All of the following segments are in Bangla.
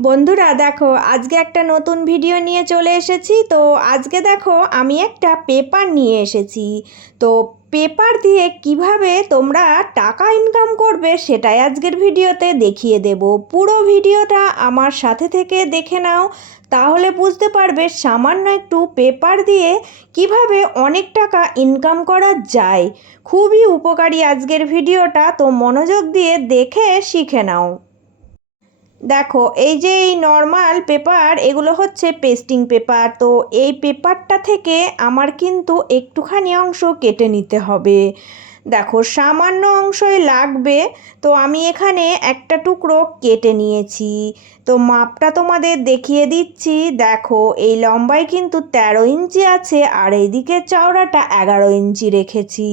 বন্ধুরা দেখো আজকে একটা নতুন ভিডিও নিয়ে চলে এসেছি। তো আজকে দেখো আমি একটা পেপার নিয়ে এসেছি। তো পেপার দিয়ে কিভাবে তোমরা টাকা ইনকাম করবে সেটাই আজকের ভিডিওতে দেখিয়ে দেব। পুরো ভিডিওটা আমার সাথে থেকে দেখে নাও, তাহলে বুঝতে পারবে সামান্য একটু পেপার দিয়ে কিভাবে অনেক টাকা ইনকাম করা যায়। খুবই উপকারী আজকের ভিডিওটা, তো মনোযোগ দিয়ে দেখে শিখে নাও। দেখো এই যে এই নর্মাল পেপার, এগুলো হচ্ছে পেস্টিং পেপার। তো এই পেপারটা থেকে আমার কিন্তু একটুখানি অংশ কেটে নিতে হবে। দেখো সামান্য অংশই লাগবে। তো আমি এখানে একটা টুকরো কেটে নিয়েছি। তো মাপটা তোমাদের দেখিয়ে দিচ্ছি। দেখো এই লম্বায় কিন্তু 13 ইঞ্চি আছে, আর এইদিকে চওড়াটা 11 ইঞ্চি রেখেছি।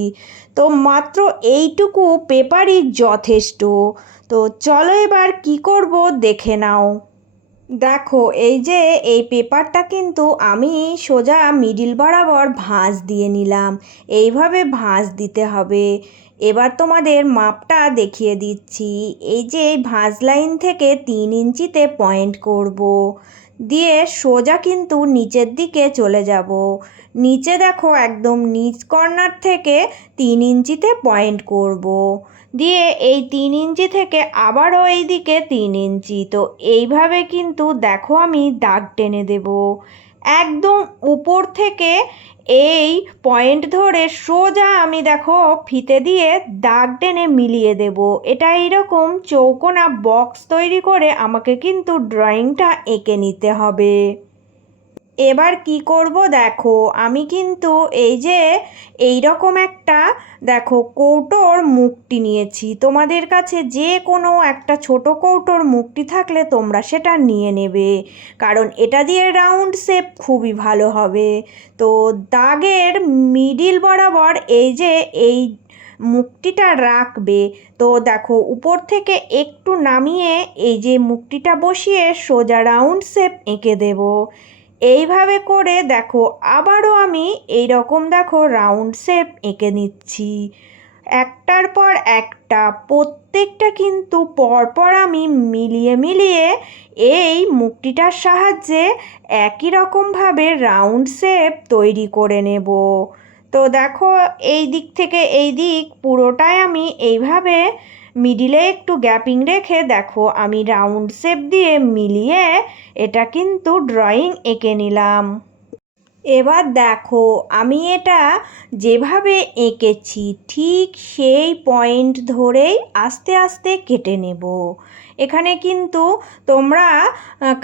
তো মাত্র এইটুকু পেপারই যথেষ্ট। তো চলো এবার কি করব দেখে নাও। দেখো এই যে এই পেপারটা কিন্তু আমি সোজা মিডিল বরাবর ভাঁজ দিয়ে নিলাম। এইভাবে ভাঁজ দিতে হবে। এবার তোমাদের মাপটা দেখিয়ে দিচ্ছি। এই যে এই ভাঁজ লাইন থেকে 3 ইঞ্চিতে পয়েন্ট করব, দিয়ে সোজা কিন্তু নিচের দিকে চলে যাব। নিচে দেখো একদম নিচ কর্নার থেকে 3 ইঞ্চিতে পয়েন্ট করব, দিয়ে এই 3 ইঞ্চি থেকে আবারও এই দিকে 3 ইঞ্চি। তো এইভাবে কিন্তু দেখো আমি দাগ টেনে দেব একদম উপর থেকে। এই পয়েন্ট ধরে সোজা আমি দেখো ফিতে দিয়ে দাগ টেনে মিলিয়ে দেব। এটা এইরকম চৌকোনা বক্স তৈরি করে আমাকে কিন্তু ড্রয়িংটা এঁকে নিতে হবে। এবার কি করব দেখো, আমি কিন্তু এই যে এই রকম একটা দেখো কৌটোর মুখটি নিয়েছি। তোমাদের কাছে যে কোনো একটা ছোট কৌটোর মুখটি থাকলে তোমরা সেটা নিয়ে নেবে, কারণ এটা দিয়ে রাউন্ড শেপ খুবই ভালো হবে। তো দাগের মিডিল বরাবর এই যে এই মুক্তিটা রাখবে। তো দেখো উপর থেকে একটু নামিয়ে এই যে মুক্তিটা বসিয়ে সোজা রাউন্ড শেপ এঁকে দেব। এইভাবে করে দেখো আবারও আমি এই রকম দেখো রাউন্ড শেপ এঁকে নিচ্ছি একটার পর একটা। প্রত্যেকটা কিন্তু পরপর আমি মিলিয়ে মিলিয়ে এই মুক্তিটার সাহায্যে একই রকমভাবে রাউন্ড শেপ তৈরি করে নেব। তো দেখো এই দিক থেকে এই দিক পুরোটাই আমি এইভাবে মিডিলে একটু গ্যাপিং রেখে দেখো আমি রাউন্ড শেপ দিয়ে মিলিয়ে এটা কিন্তু ড্রয়িং এঁকে নিলাম। এবার দেখো আমি এটা যেভাবে এঁকেছি ঠিক সেই পয়েন্ট ধরেই আস্তে আস্তে কেটে নেব। এখানে কিন্তু তোমরা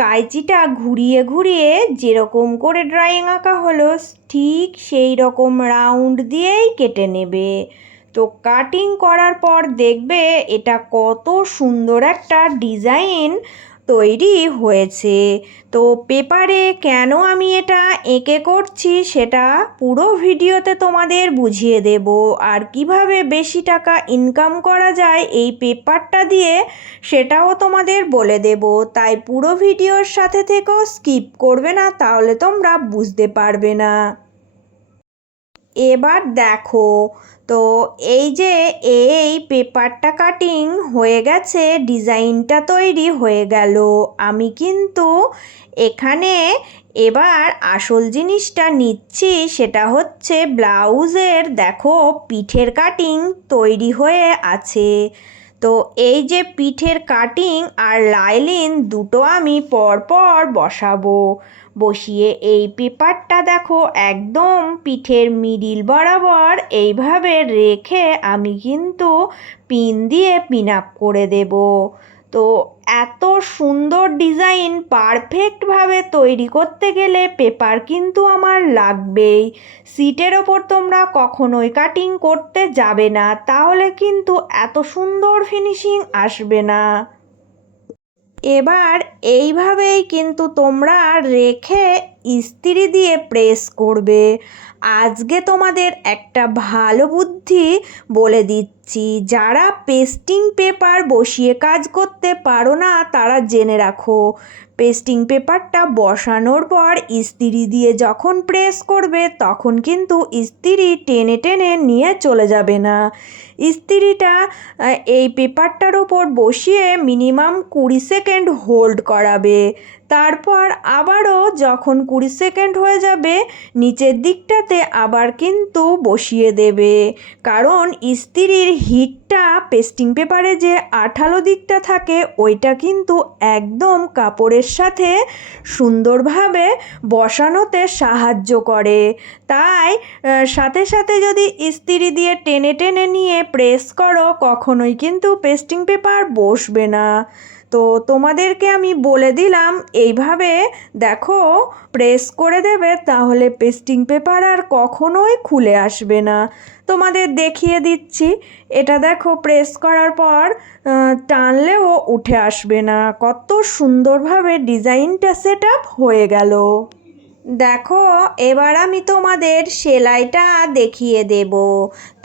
কাঁচিটা ঘুরিয়ে ঘুরিয়ে যেরকম করে ড্রয়িং আঁকা হলো ঠিক সেই রকম রাউন্ড দিয়েই কেটে নেবে। তো কাটিং করার পর দেখবে এটা কত সুন্দর একটা ডিজাইন তৈরি হয়েছে। তো পেপারে কেন আমি এটা এঁকে করছি সেটা পুরো ভিডিওতে তোমাদের বুঝিয়ে দেব, আর কিভাবে বেশি টাকা ইনকাম করা যায় এই পেপারটা দিয়ে সেটাও তোমাদের বলে দেব। তাই পুরো ভিডিওর সাথে থেকেও স্কিপ করবে না, তাহলে তোমরা বুঝতে পারবে না। এবার দেখো, তো এই যে এই পেপারটা কাটিং হয়ে গেছে, ডিজাইনটা তৈরি হয়ে গেল। আমি কিন্তু এখানে এবার আসল জিনিসটা নিচ্ছি, সেটা হচ্ছে ব্লাউজের দেখো পিঠের কাটিং তৈরি হয়ে আছে। তো এই যে পিঠের কাটিং আর লাইলিন দুটো আমি পরপর বসাবো। বসিয়ে এই পেপারটা দেখো একদম পিঠের মিডিল বরাবর এইভাবে রেখে আমি কিন্তু পিন দিয়ে পিন আপ করে দেব। তো এত সুন্দর ডিজাইন পারফেক্টভাবে তৈরি করতে গেলে পেপার কিন্তু আমার লাগবেই। সিটের ওপর তোমরা কখনোই কাটিং করতে যাবে না, তাহলে কিন্তু এত সুন্দর ফিনিশিং আসবে না। এবার এইভাবেই কিন্তু তোমরা রেখে ইস্ত্রি দিয়ে প্রেস করবে। আজকে তোমাদের একটা ভালো বুদ্ধি বলে দিচ্ছি, যারা পেস্টিং পেপার বসিয়ে কাজ করতে পারো না তারা জেনে রাখো। পেস্টিং পেপারটা বসানোর পর ইস্ত্রি দিয়ে যখন প্রেস করবে তখন কিন্তু ইস্ত্রি টেনে টেনে নিয়ে চলে যাবে না। ইস্ত্রিটা এই পেপারটার ওপর বসিয়ে মিনিমাম 20 সেকেন্ড হোল্ড করাবে। তারপর আবারও যখন 20 সেকেন্ড হয়ে যাবে নিচের দিকটাতে আবার কিন্তু বসিয়ে দেবে, কারণ ইস্ত্রির হিটটা পেস্টিং পেপারে যে আঠালো দিকটা থাকে ওইটা কিন্তু একদম কাপড়ের সাথে সুন্দরভাবে বসানোতে সাহায্য করে। তাই সাথে সাথে যদি ইস্ত্রি দিয়ে টেনে টেনে নিয়ে প্রেস করো কখনোই কিন্তু পেস্টিং পেপার বসবে না। তো তোমাদেরকে আমি বলে দিলাম এইভাবে দেখো প্রেস করে দেবে, তাহলে পেস্টিং পেপার আর কখনোই খুলে আসবে না। তোমাদের দেখিয়ে দিচ্ছি, এটা দেখো প্রেস করার পর টানলেও উঠে আসবে না। কত সুন্দরভাবে ডিজাইনটা সেট আপ হয়ে গেল। দেখো এবার আমি তোমাদের সেলাইটা দেখিয়ে দেব।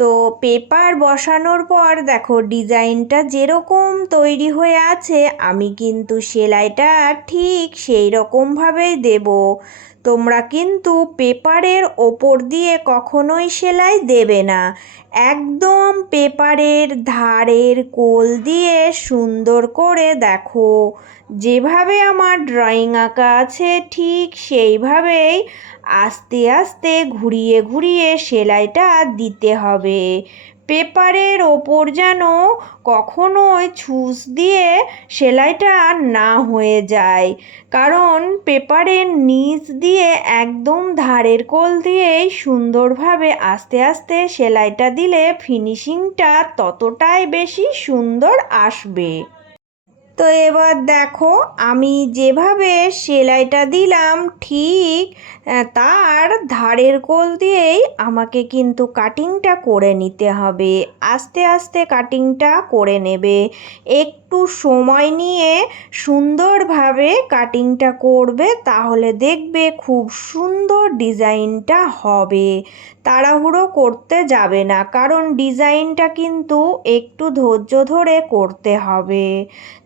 তো পেপার বসানোর পর দেখো ডিজাইনটা যেরকম তৈরি হয়ে আছে আমি কিন্তু সেলাইটা ঠিক সেই রকমভাবেই দেব। তোমরা কিন্তু পেপারের ওপর দিয়ে কখনোই সেলাই দেবে না, একদম পেপারের ধারের কোল দিয়ে সুন্দর করে দেখো যেভাবে আমার ড্রয়িং আঁকা আছে ঠিক সেইভাবেই আস্তে আস্তে ঘুরিয়ে ঘুরিয়ে সেলাইটা দিতে হবে। পেপারের ওপর যেন কখনোই ছুঁচ দিয়ে সেলাইটা না হয়ে যায়, কারণ পেপারের নিচ দিয়ে একদম ধারের কোল দিয়েই সুন্দরভাবে আস্তে আস্তে সেলাইটা দিলে ফিনিশিংটা ততটাই বেশি সুন্দর আসবে। তো এবার দেখো আমি যেভাবে সেলাইটা দিলাম ঠিক তার ধারের কোল দিয়েই আমাকে কিন্তু কাটিংটা করে নিতে হবে। আস্তে আস্তে কাটিংটা করে নেবে, একটু সময় নিয়ে সুন্দরভাবে কাটিংটা করবে, তাহলে দেখবে খুব সুন্দর ডিজাইনটা হবে। তাড়াহুড়ো করতে যাবে না, কারণ ডিজাইনটা কিন্তু একটু ধৈর্য ধরে করতে হবে।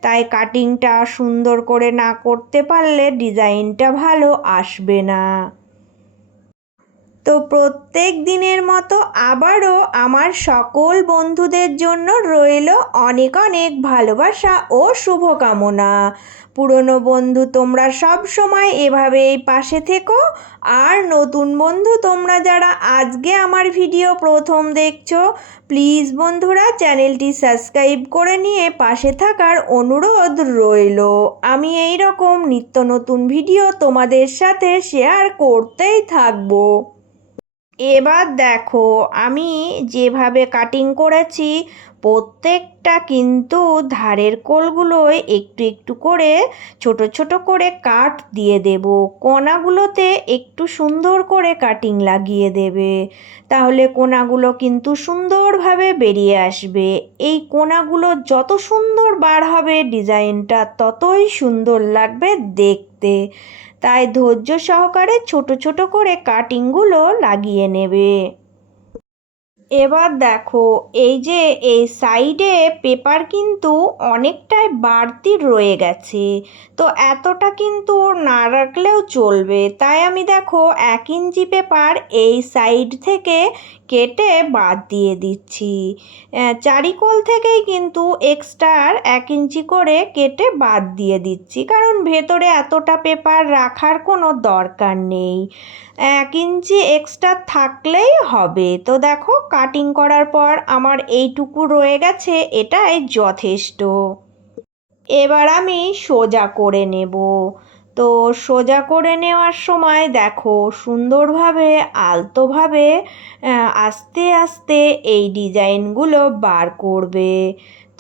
তাই কাটিংটা সুন্দর করে না করতে পারলে ডিজাইনটা ভালো আসবে না। তো প্রত্যেক দিনের মতো আবারও আমার সকল বন্ধুদের জন্য রইল অনেক অনেক ভালোবাসা ও শুভকামনা। পুরনো বন্ধু তোমরা সব সময় এভাবেই পাশে থেকো, আর নতুন বন্ধু তোমরা যারা আজকে আমার ভিডিও প্রথম দেখছো প্লিজ বন্ধুরা চ্যানেলটি সাবস্ক্রাইব করে নিয়ে পাশে থাকার অনুরোধ রইল। আমি এই রকম নিত্য নতুন ভিডিও তোমাদের সাথে শেয়ার করতেই থাকবো। এবার দেখো আমি যেভাবে কাটিং করেছি প্রত্যেকটা কিন্তু ধারের কোলগুলোয় একটু একটু করে ছোট ছোট করে কাট দিয়ে দেব। কোণাগুলোতে একটু সুন্দর করে কাটিং লাগিয়ে দেবে, তাহলে কোণাগুলো কিন্তু সুন্দরভাবে বেরিয়ে আসবে। এই কোণাগুলো যত সুন্দর বার হবে ডিজাইনটা ততই সুন্দর লাগবে দেখতে। তাই ধৈর্য সহকারে ছোট ছোট করে কাটিংগুলো লাগিয়ে নেবে। এবার দেখো এই যে এই সাইডে পেপার কিন্তু অনেকটাই বাড়তি রয়ে গেছে, তো এতটা কিন্তু না রাখলেও চলবে। তাই আমি দেখো 1 ইঞ্চি পেপার এই সাইড থেকে কেটে বাদ দিয়ে দিচ্ছি। চারিকোল থেকেই কিন্তু এক্সট্রার 1 ইঞ্চি করে কেটে বাদ দিয়ে দিচ্ছি, কারণ ভেতরে এতটা পেপার রাখার কোনো দরকার নেই। 1 ইঞ্চি এক্সট্রা থাকলেই হবে। তো দেখো কাটিং করার পর আমার এইটুকু রয়ে গেছে, এটাই যথেষ্ট। এবার আমি সোজা করে নেব। তো সোজা করে নেওয়ার সময় দেখো সুন্দরভাবে আলতোভাবে আস্তে আস্তে এই ডিজাইনগুলো বার করবে।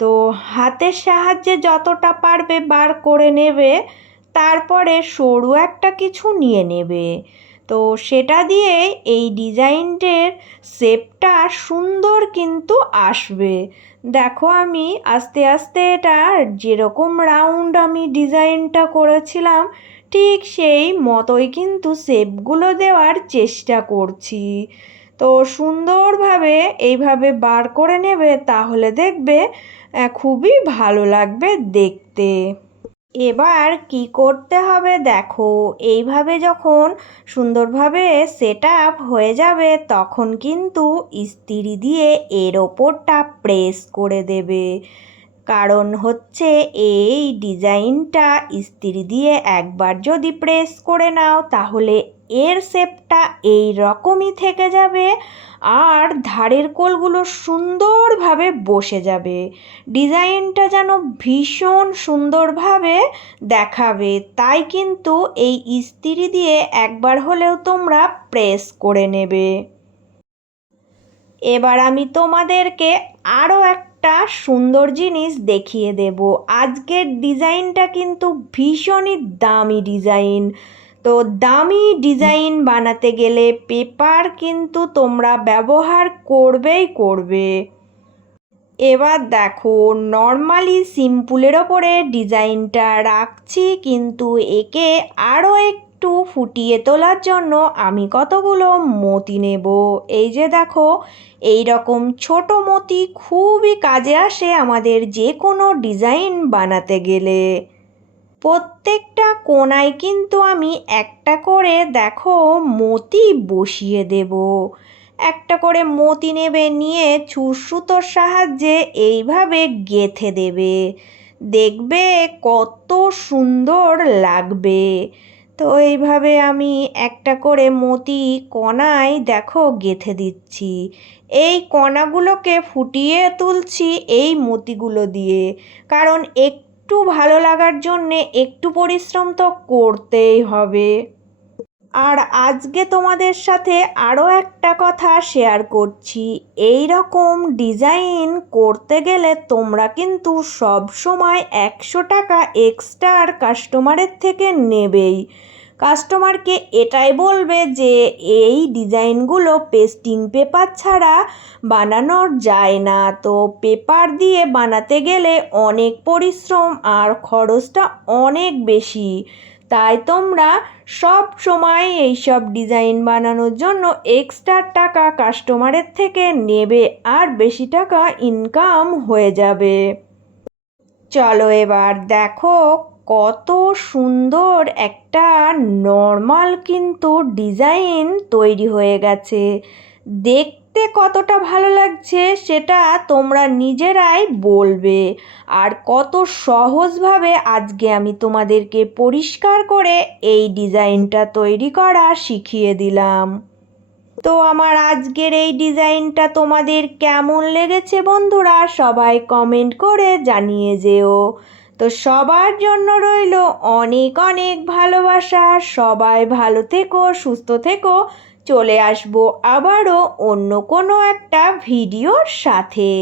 তো হাতের সাহায্যে যতটা পারবে বার করে নেবে, তারপরে সরু একটা কিছু নিয়ে নেবে। তো তো সেটা দিয়ে এই ডিজাইনটার শেপটা সুন্দর কিন্তু আসবে। দেখো আমি আস্তে আস্তে এটা যেরকম রাউন্ড আমি ডিজাইনটা করেছিলাম ঠিক সেই মতোই কিন্তু শেপগুলো দেওয়ার চেষ্টা করছি। তো সুন্দরভাবে এইভাবে বার করে নেবে, তাহলে দেখবে খুবই ভালো লাগবে দেখতে। এবার কি করতে হবে দেখো, এইভাবে যখন সুন্দরভাবে সেট আপ হয়ে যাবে তখন কিন্তু ইস্ত্রি দিয়ে এর ওপরটা প্রেস করে দেবে। কারণ হচ্ছে এই ডিজাইনটা ইস্ত্রি দিয়ে একবার যদি প্রেস করে নাও তাহলে এর শেপটা এই রকমই থেকে যাবে আর ধারের কোলগুলো সুন্দরভাবে বসে যাবে। ডিজাইনটা যেন ভীষণ সুন্দরভাবে দেখাবে, তাই কিন্তু এই ইস্ত্রি দিয়ে একবার হলেও তোমরা প্রেস করে নেবে। এবার আমি তোমাদেরকে আরও একটা সুন্দর জিনিস দেখিয়ে দেব। আজকের ডিজাইনটা কিন্তু ভীষণই দামি ডিজাইন। তো দামি ডিজাইন বানাতে গেলে পেপার কিন্তু তোমরা ব্যবহার করবেই করবে। এবার দেখো নর্মালি সিম্পলের ওপরে ডিজাইনটা রাখছি, কিন্তু একে আরও একটু ফুটিয়ে তোলার জন্য আমি কতগুলো মতি নেব। এই যে দেখো, এই রকম ছোট মতি খুবই কাজে আসে আমাদের যে কোনো ডিজাইন বানাতে গেলে। প্রত্যেকটা কোণায় কিন্তু আমি একটা করে দেখো মতি বসিয়ে দেব। একটা করে মতি নেবে, নিয়ে ছুঁচসুতোর সাহায্যে এইভাবে গেঁথে দেবে। দেখবে কত সুন্দর লাগবে। তো এইভাবে আমি একটা করে মতি কণায় দেখো গেঁথে দিচ্ছি। এই কণাগুলোকে ফুটিয়ে তুলছি এই মতিগুলো দিয়ে, কারণ একটু ভালো লাগার জন্যে একটু পরিশ্রম তো করতেই হবে। আর আজকে তোমাদের সাথে আরও একটা কথা শেয়ার করছি। এই রকম ডিজাইন করতে গেলে তোমরা কিন্তু সব সময় 100 টাকা এক্সট্রা কাস্টমারের থেকে নেবেই। কাস্টমারকে এটাই বলবে যে এই ডিজাইনগুলো পেস্টিং পেপার ছাড়া বানানো যায় না। তো পেপার দিয়ে বানাতে গেলে অনেক পরিশ্রম আর খরচটা অনেক বেশি, তাই তোমরা সব সময় এইসব ডিজাইন বানানোর জন্য এক্সট্রা টাকা কাস্টমারের থেকে নেবে আর বেশি টাকা ইনকাম হয়ে যাবে। চলো এবার দেখো কত সুন্দর একটা নর্মাল কিন্তু ডিজাইন তৈরি হয়ে গেছে। দেখতে কতটা ভালো লাগছে সেটা তোমরা নিজেরাই বলবে। আর কত সহজভাবে আজকে আমি তোমাদেরকে পরিষ্কার করে এই ডিজাইনটা তৈরি করা শিখিয়ে দিলাম। তো আমার আজকের এই ডিজাইনটা তোমাদের কেমন লেগেছে বন্ধুরা, সবাই কমেন্ট করে জানিয়ে যেও। তো সবার জন্য রইল অনেক অনেক ভালোবাসা। সবাই ভালো থেকো, সুস্থ থেকো। চলে আসবো আবারও অন্য কোনো একটা ভিডিওর সাথে।